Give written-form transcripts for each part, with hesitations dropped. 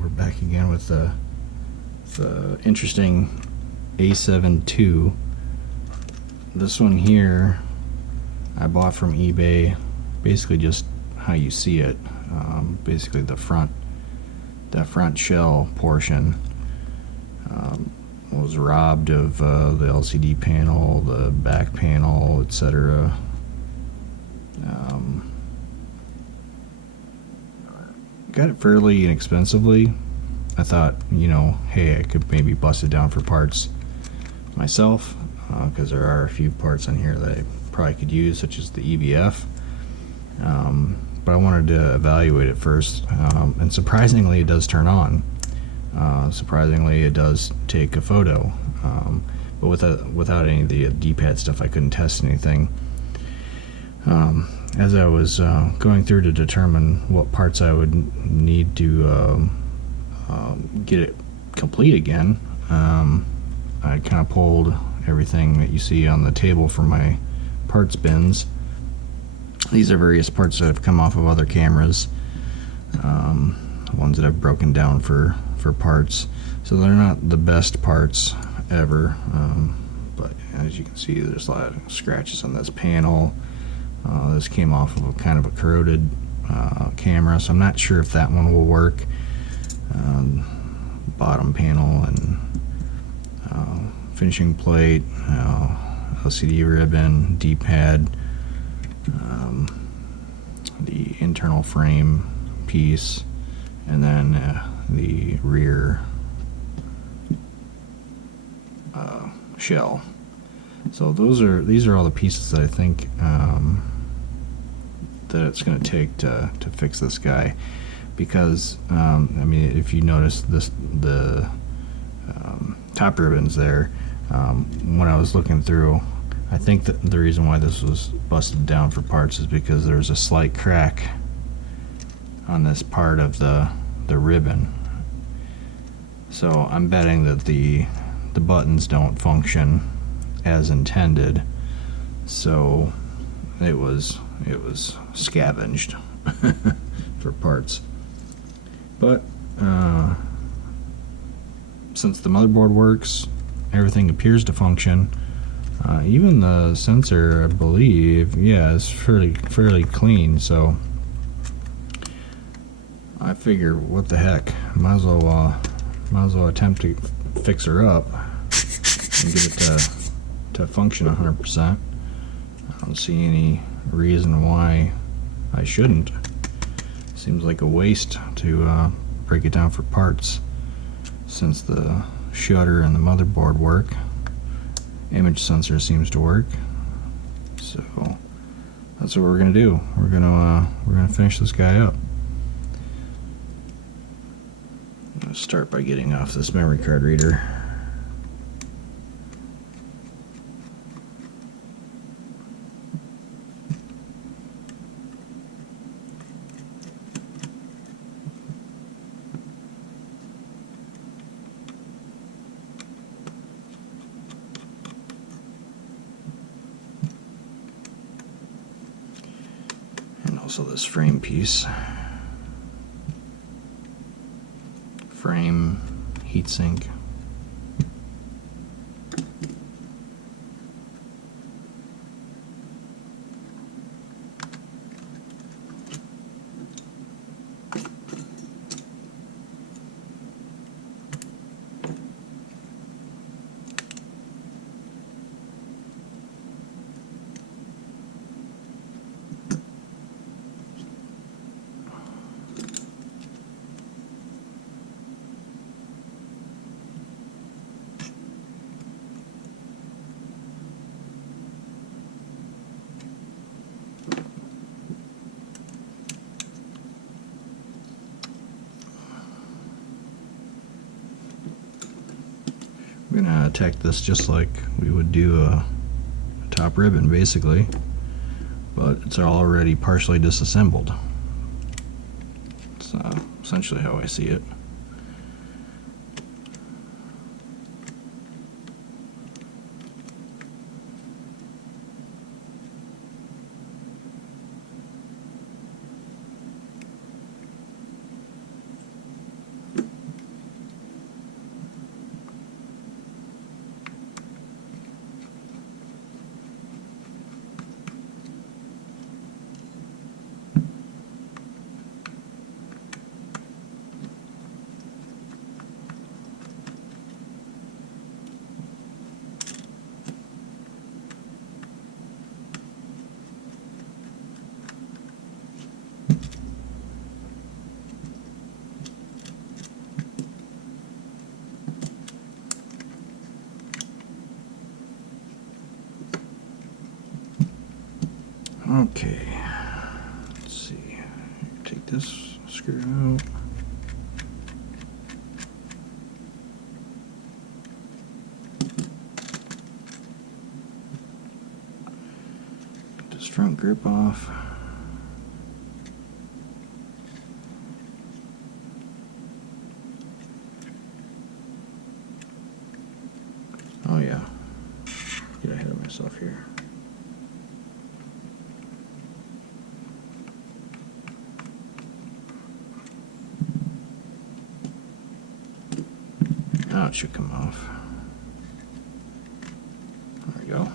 we're back again with the interesting A72. This one here I bought from eBay, basically just how you see it. Basically the front shell portion was robbed of the LCD panel, the back panel, etc. Got it fairly inexpensively. I thought, you know, hey, I could maybe bust it down for parts myself, because there are a few parts on here that I probably could use, such as the EVF. But I wanted to evaluate it first, and surprisingly it does turn on. Surprisingly it does take a photo, but without any of the D-pad stuff I couldn't test anything. As I was going through to determine what parts I would need to get it complete again, I kind of pulled everything that you see on the table from my parts bins. These are various parts that have come off of other cameras, ones that I've broken down for parts. So they're not the best parts ever, but as you can see, there's a lot of scratches on this panel. This came off of a kind of a corroded camera, so I'm not sure if that one will work. Bottom panel and finishing plate, LCD ribbon, D-pad, the internal frame piece, and then the rear shell. So these are all the pieces that I think that it's going to take to fix this guy, because I mean, if you notice the top ribbons there, when I was looking through, I think that the reason why this was busted down for parts is because there's a slight crack on this part of the ribbon. So I'm betting that the buttons don't function as intended, so it was scavenged for parts. But since the motherboard works, everything appears to function. Even the sensor, I believe, yeah, is fairly clean. So I figure, what the heck, might as well attempt to fix her up and get it to function 100%. I don't see any reason why I shouldn't. Seems like a waste to break it down for parts, since the shutter and the motherboard work. Image sensor seems to work, so that's what we're gonna do. We're gonna finish this guy up. I'm gonna start by getting off this memory card reader. Also this frame piece, frame, heatsink. We're gonna attack this just like we would do a top ribbon, basically, but it's already partially disassembled. It's essentially how I see it. Okay, let's see. Take this screw out. Get this front grip off. Oh yeah, get ahead of myself here. Now it should come off. There we go.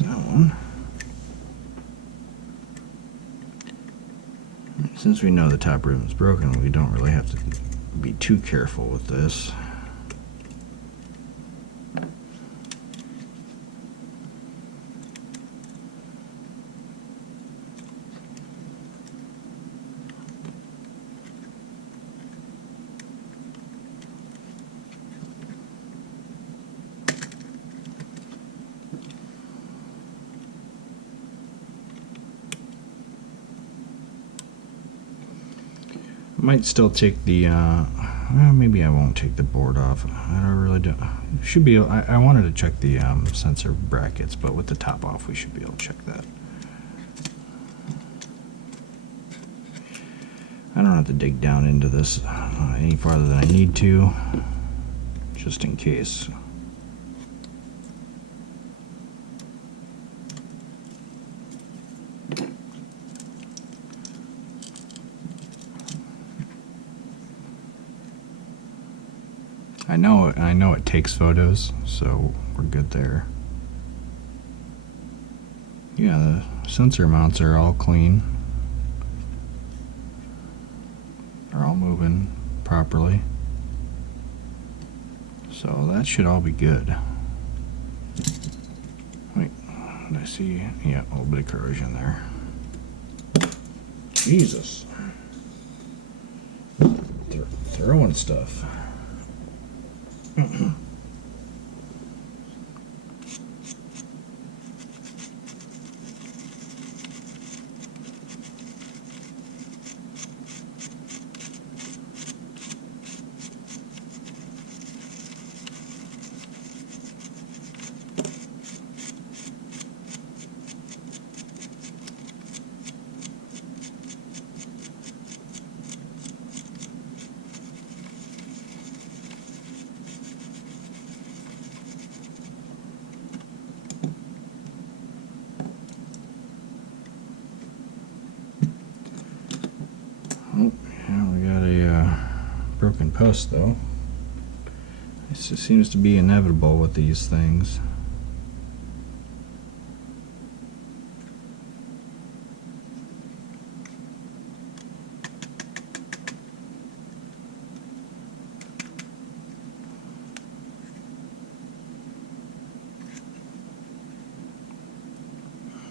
That one. Since we know the top ribbon is broken, we don't really have to be too careful with this. Might still take the, well, maybe I won't take the board off. I don't really do. Should be. I wanted to check the sensor brackets, but with the top off, we should be able to check that. I don't have to dig down into this any farther than I need to, just in case. I know it takes photos, so we're good there. Yeah, the sensor mounts are all clean. They're all moving properly. So that should all be good. Wait, did I see? Yeah, a little bit of corrosion there. Jesus. Throwing stuff. Oh, yeah, we got a broken post though. This just seems to be inevitable with these things.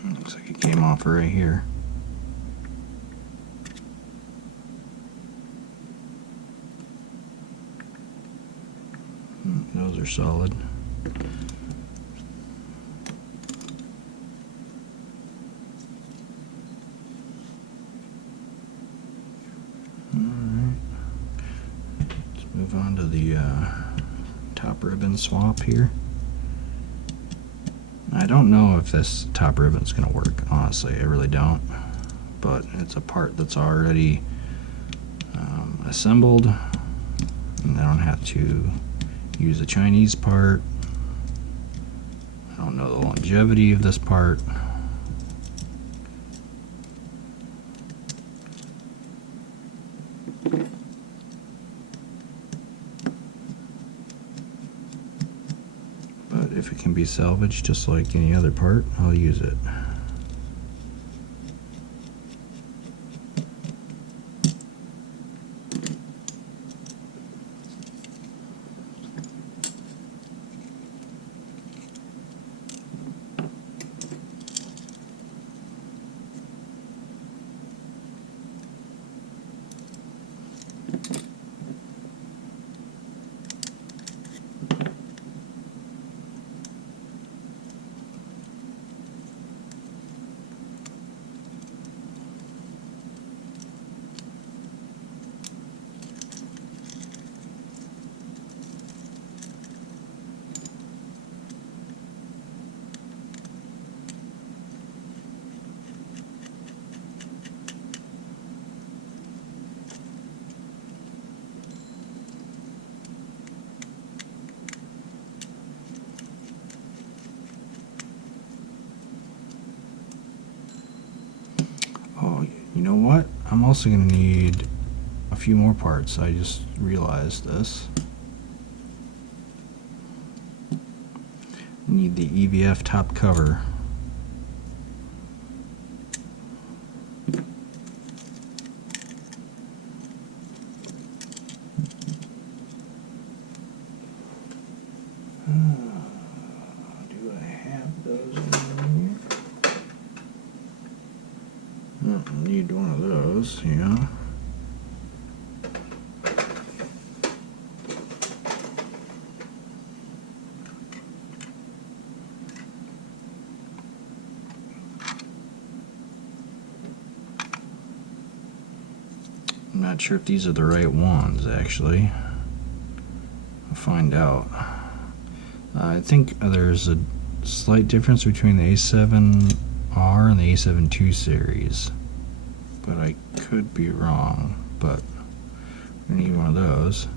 Looks like it came off right here. solid. Alright, let's move on to the top ribbon swap here. I don't know if this top ribbon's going to work, honestly, I really don't. But it's a part that's already assembled, and I don't have to use a Chinese part. I don't know the longevity of this part. But if it can be salvaged just like any other part, I'll use it. Oh, you know what? I'm also going to need a few more parts. I just realized this. I need the EVF top cover. Do I have those in here? I need one of those, yeah. I'm not sure if these are the right ones, actually. I'll find out. I think there's a slight difference between the A7R and the A72 series, but I could be wrong. But I need one of those.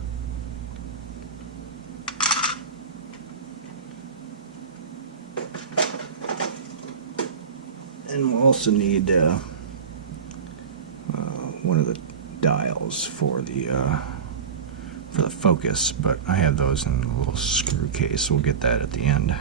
And we'll also need one of the dials for the focus, but I have those in a little screw case. We'll get that at the end.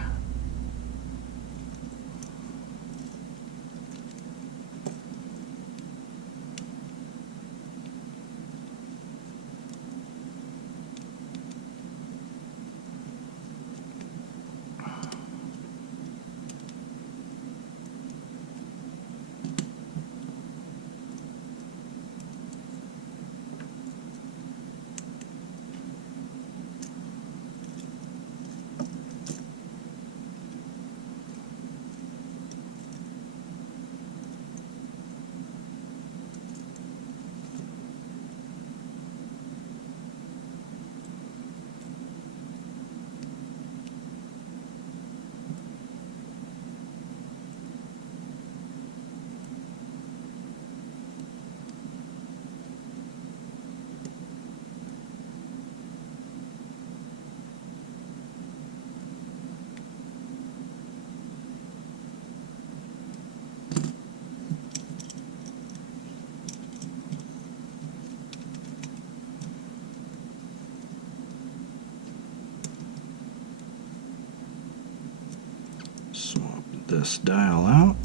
Swap this dial out.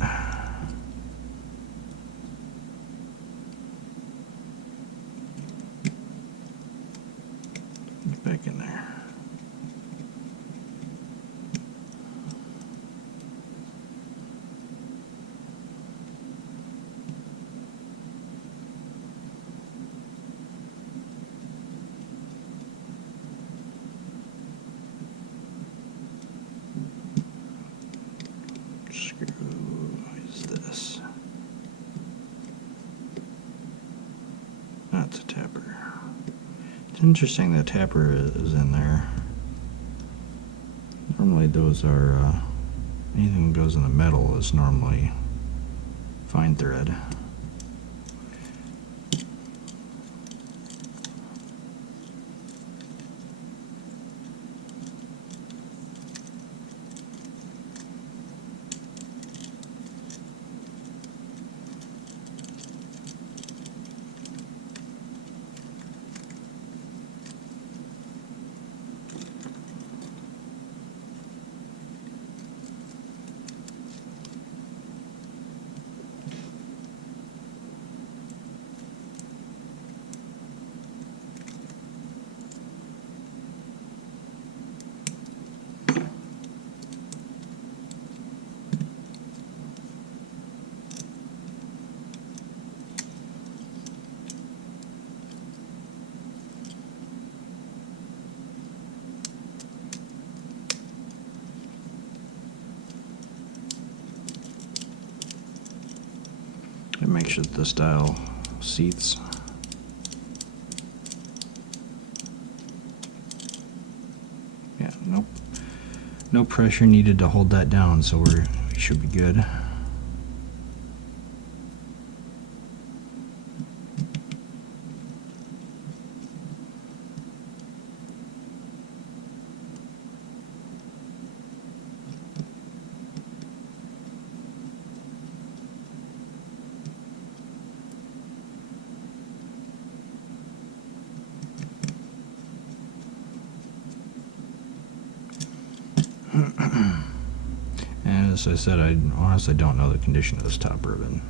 Get back in there. It's interesting that tapper is in there. Normally those are, anything that goes in the metal is normally fine thread. And make sure that the style seats. Yeah, nope. No pressure needed to hold that down, so we should be good. And as I said, I honestly don't know the condition of this top ribbon,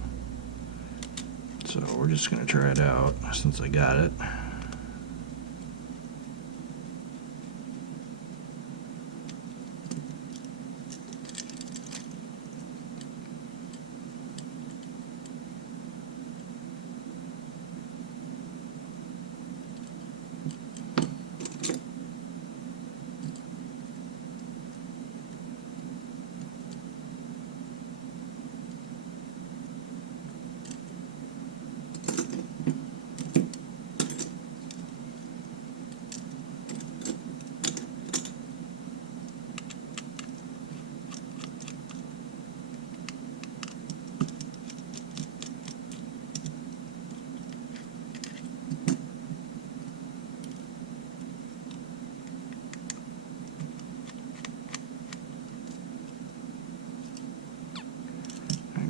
so we're just going to try it out since I got it.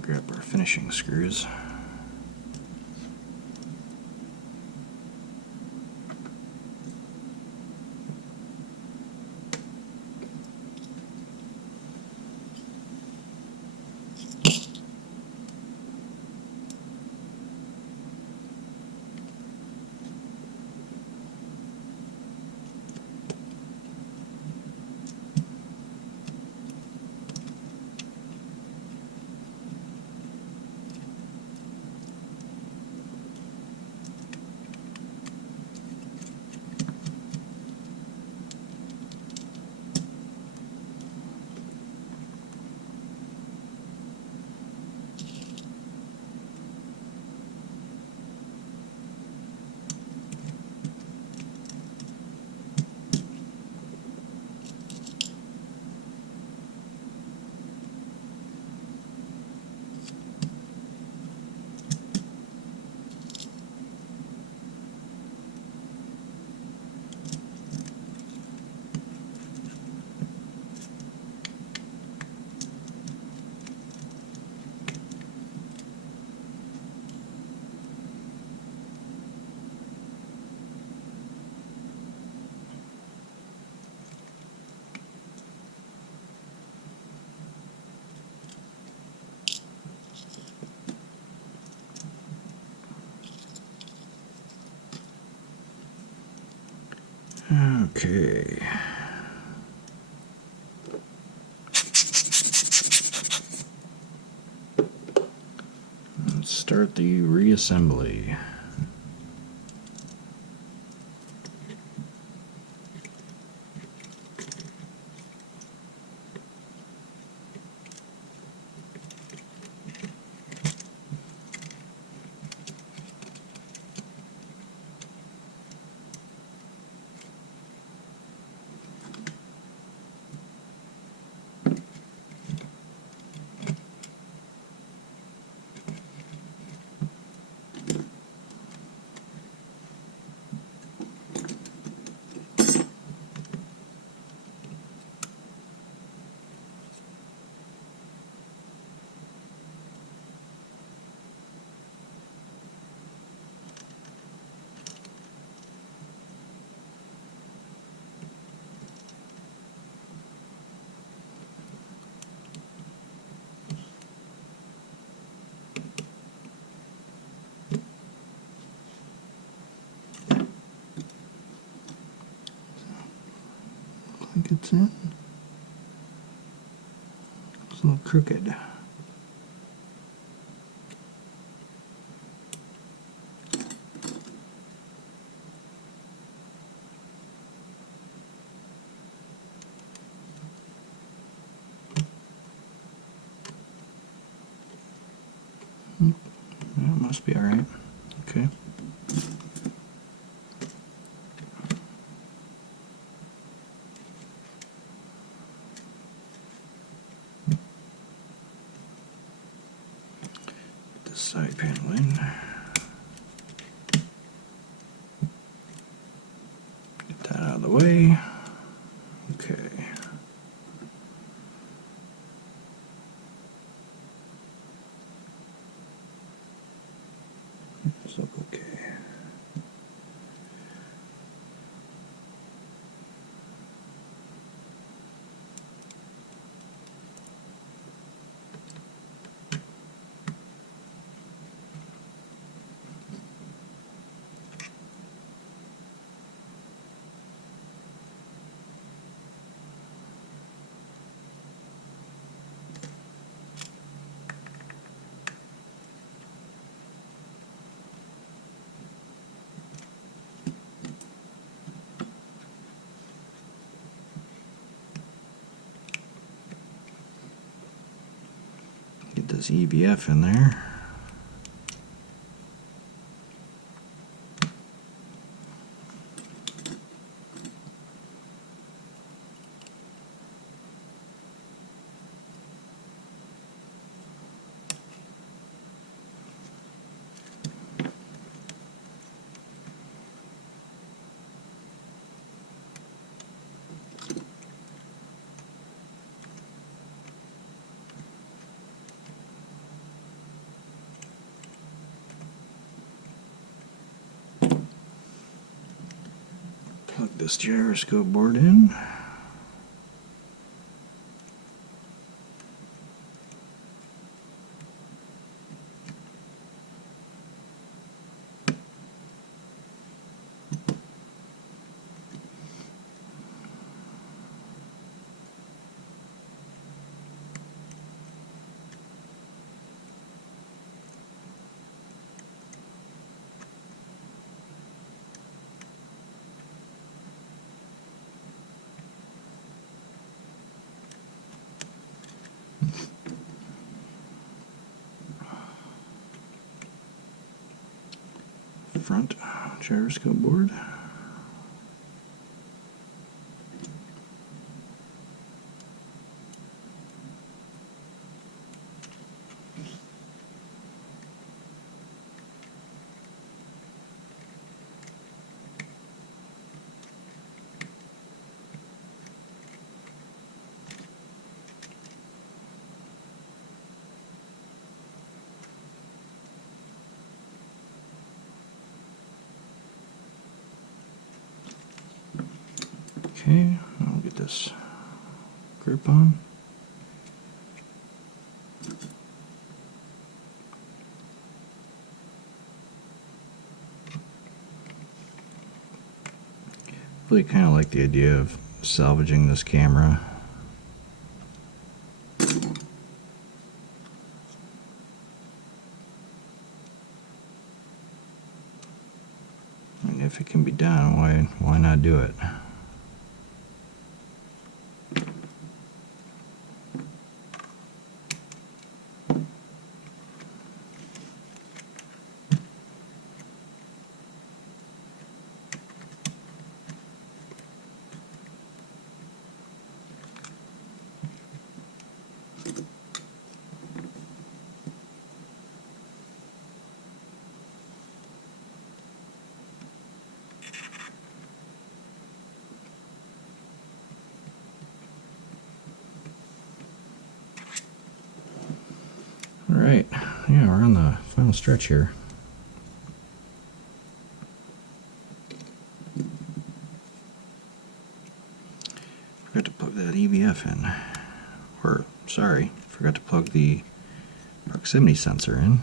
Grab our finishing screws. Okay. Let's start the reassembly. think it's in. It's a little crooked. That must be alright. Okay. This side panel in. Get that out of the way. Okay. This look okay. Get this EVF in there. Plug this gyroscope board in. Front gyroscope board. Okay, I'll get this grip on. I really kind of like the idea of salvaging this camera. And if it can be done, why not do it? Alright, yeah, we're on the final stretch here. Forgot to plug that EVF in. Or, sorry, forgot to plug the proximity sensor in.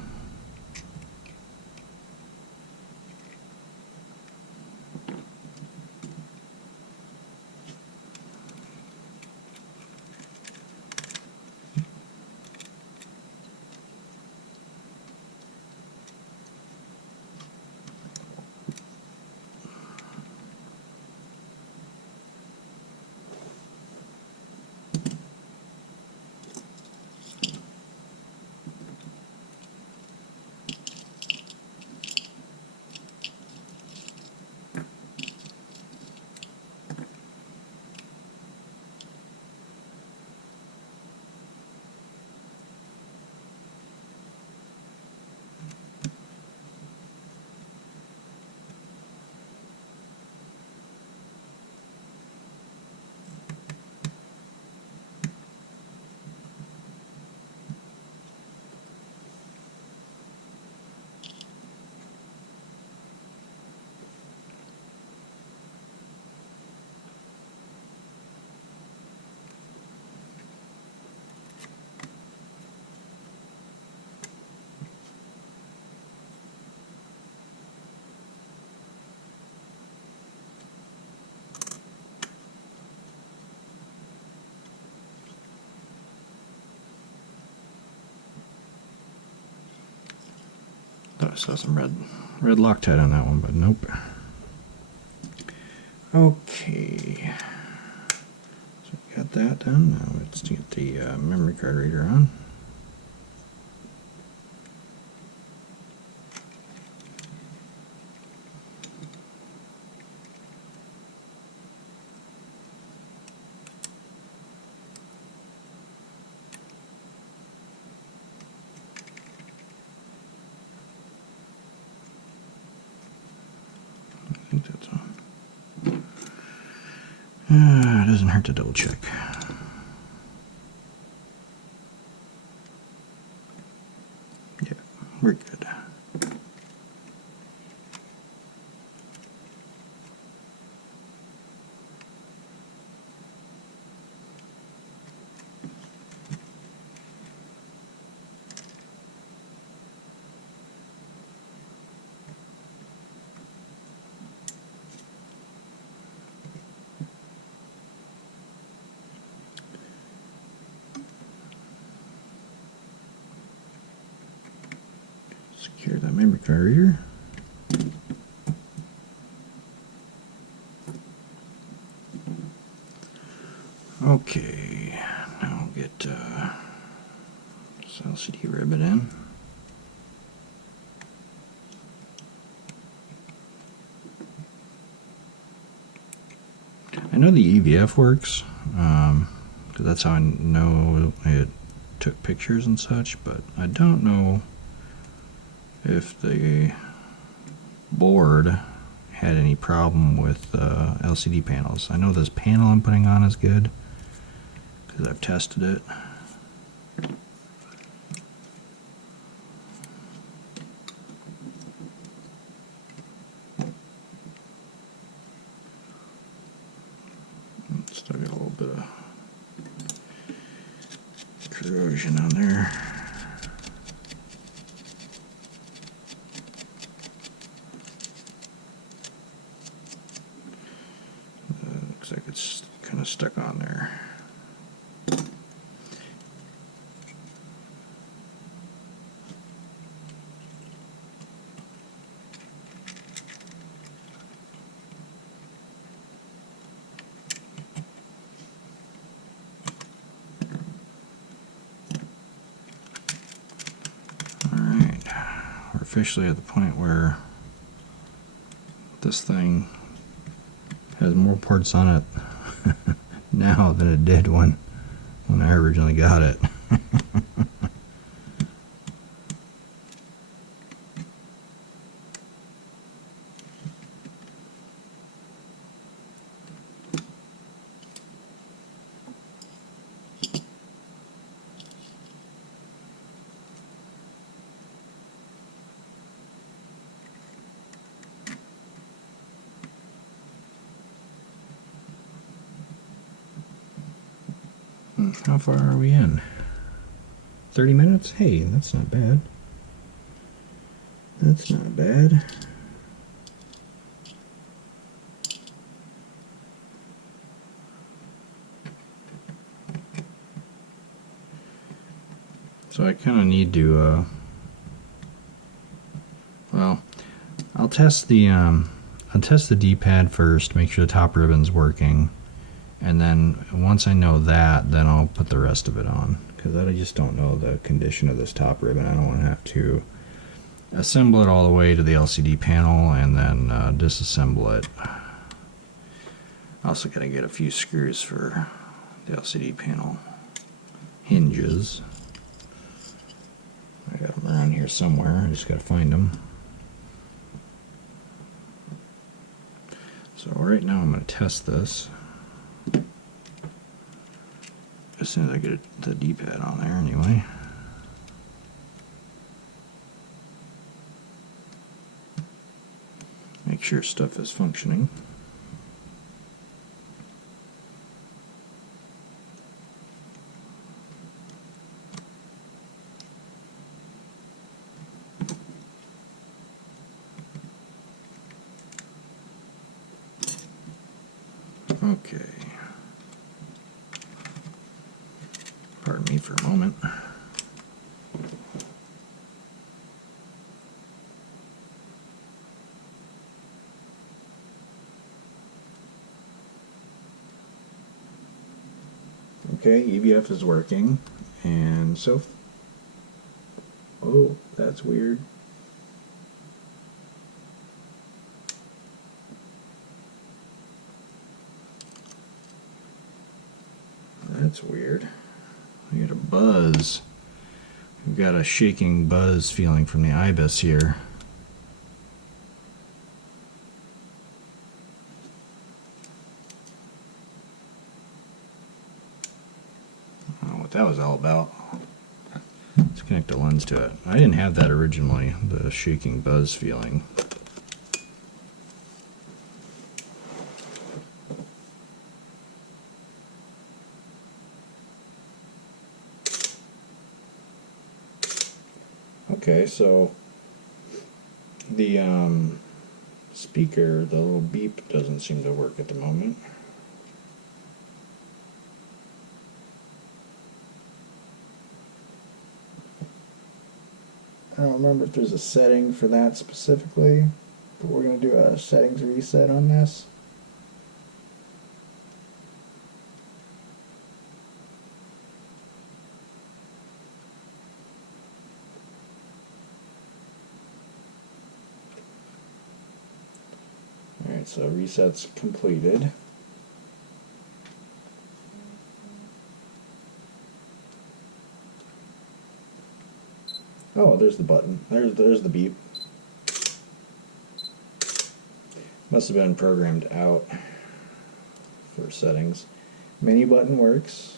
Thought I saw some red Loctite on that one, but nope. Okay. So we got that done. Now let's get the memory card reader on. I think that's on. It doesn't hurt to double check. Yeah, we're good. Secure that memory card reader. Okay, now we'll get this LCD ribbon in. I know the EVF works, because that's how I know it took pictures and such, but I don't know if the board had any problem with LCD panels. I know this panel I'm putting on is good because I've tested it. Still got a little bit of corrosion on there. Looks like it's kind of stuck on there. Alright, we're officially at the point where this thing has more ports on it now than it did when I originally got it. How far are we in? 30 minutes? Hey, that's not bad. That's not bad. So I kind of need to, well, I'll test the D-pad first, make sure the top ribbon's working. And then once I know that, then I'll put the rest of it on, because I just don't know the condition of this top ribbon. I don't want to have to assemble it all the way to the LCD panel and then disassemble it. Also got to get a few screws for the LCD panel hinges. I got them around here somewhere. I just got to find them. So right now I'm going to test this. As soon as I get the D-pad on there anyway. Make sure stuff is functioning. Okay. Pardon me for a moment. Okay, EVF is working, and so... Oh, that's weird. That's weird. We got a buzz. We've got a shaking buzz feeling from the IBIS here. I don't know what that was all about. Let's connect the lens to it. I didn't have that originally, the shaking buzz feeling. Okay, so the speaker, the little beep, doesn't seem to work at the moment. I don't remember if there's a setting for that specifically, but we're going to do a settings reset on this. Alright, so reset's completed. Oh, there's the button. There's the beep. Must have been programmed out for settings. Menu button works.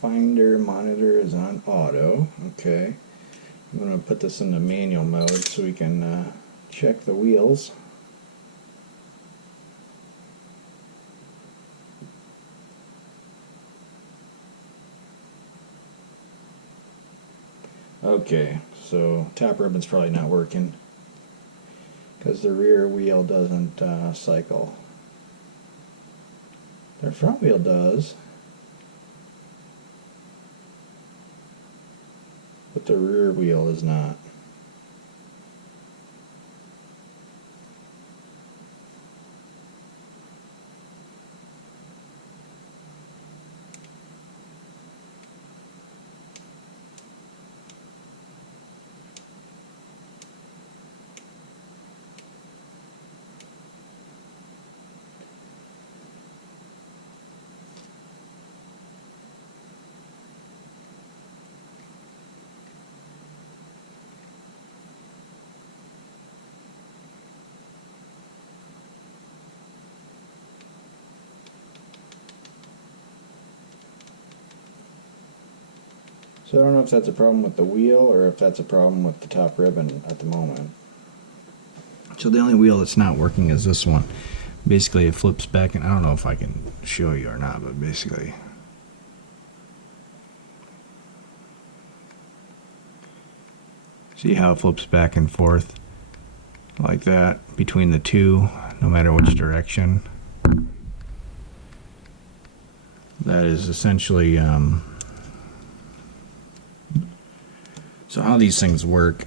Finder monitor is on auto. Okay, I'm going to put this into manual mode so we can check the wheels. Okay, so top ribbon's probably not working because the rear wheel doesn't cycle. The front wheel does, but the rear wheel is not. So I don't know if that's a problem with the wheel or if that's a problem with the top ribbon at the moment. So the only wheel that's not working is this one. Basically it flips back, and I don't know if I can show you or not, but basically see how it flips back and forth like that between the two, no matter which direction. That is essentially so how these things work.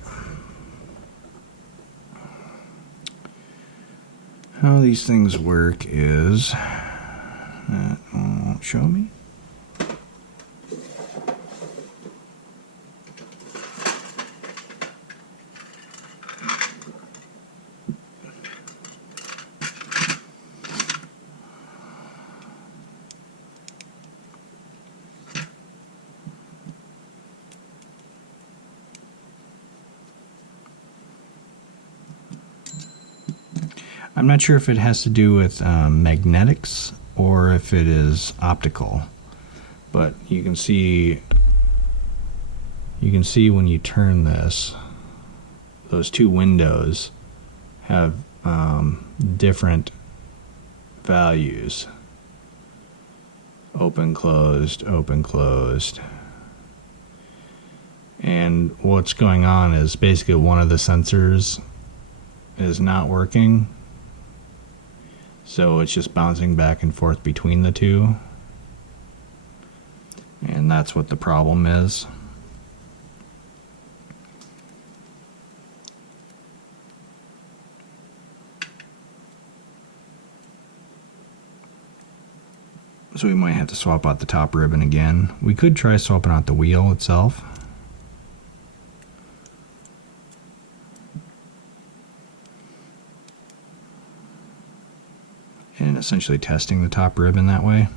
How these things work is that won't show me. I'm not sure if it has to do with magnetics or if it is optical, but you can see when you turn this, those two windows have different values. Open, closed, open, closed. And what's going on is basically one of the sensors is not working, so it's just bouncing back and forth between the two, and that's what the problem is. So we might have to swap out the top ribbon again. We could try swapping out the wheel itself. And essentially testing the top ribbon that way.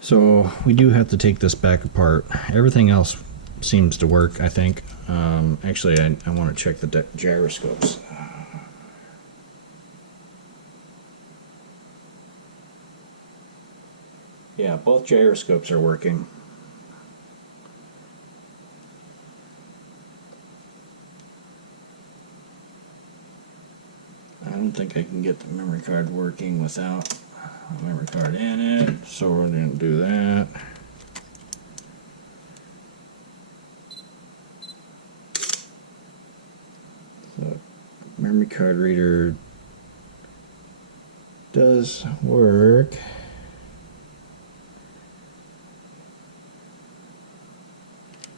So we do have to take this back apart. Everything else seems to work, I think. Actually, I want to check the gyroscopes. Yeah, both gyroscopes are working. I don't think I can get the memory card working without a memory card in it, so we're going to do that. So, memory card reader does work.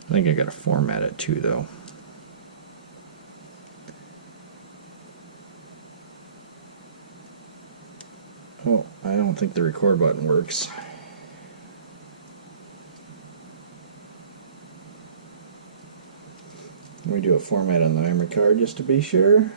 I think I gotta format it too, though. Oh, I don't think the record button works. Let me do a format on the memory card just to be sure.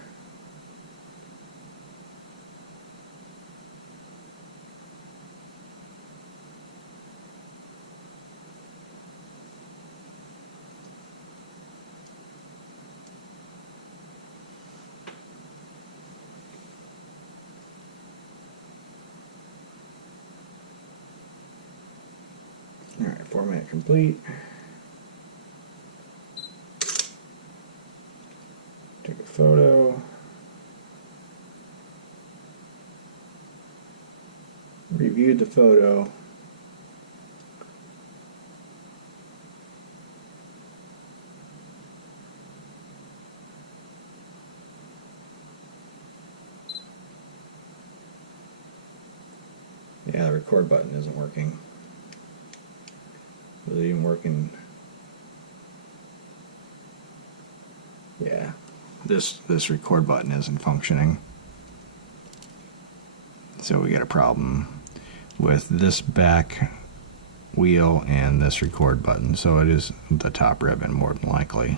Alright, format complete. Take a photo. Reviewed the photo. Yeah, the record button isn't working. Was it even working? Yeah, this record button isn't functioning. So we got a problem with this back wheel and this record button. So it is the top ribbon more than likely.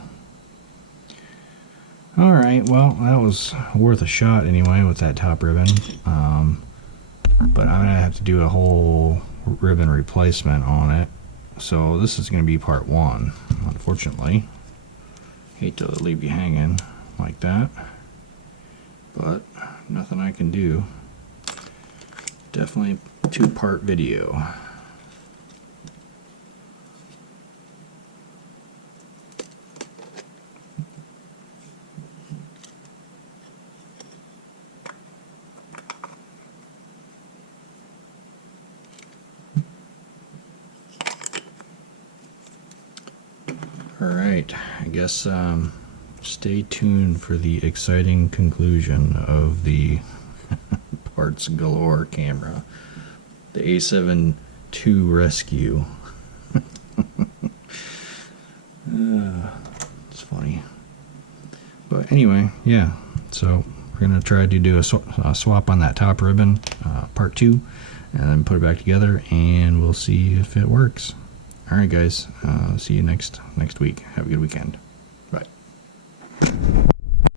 Alright, well, that was worth a shot anyway with that top ribbon. But I'm going to have to do a whole ribbon replacement on it. So this is going to be part one, unfortunately. Hate to leave you hanging like that, but nothing I can do. Definitely a two-part video. Alright, I guess stay tuned for the exciting conclusion of the parts galore camera. The A72 rescue. It's funny. But anyway, yeah, so we're going to try to do a swap on that top ribbon, part 2, and then put it back together, and we'll see if it works. Alright guys, see you next week. Have a good weekend. Bye.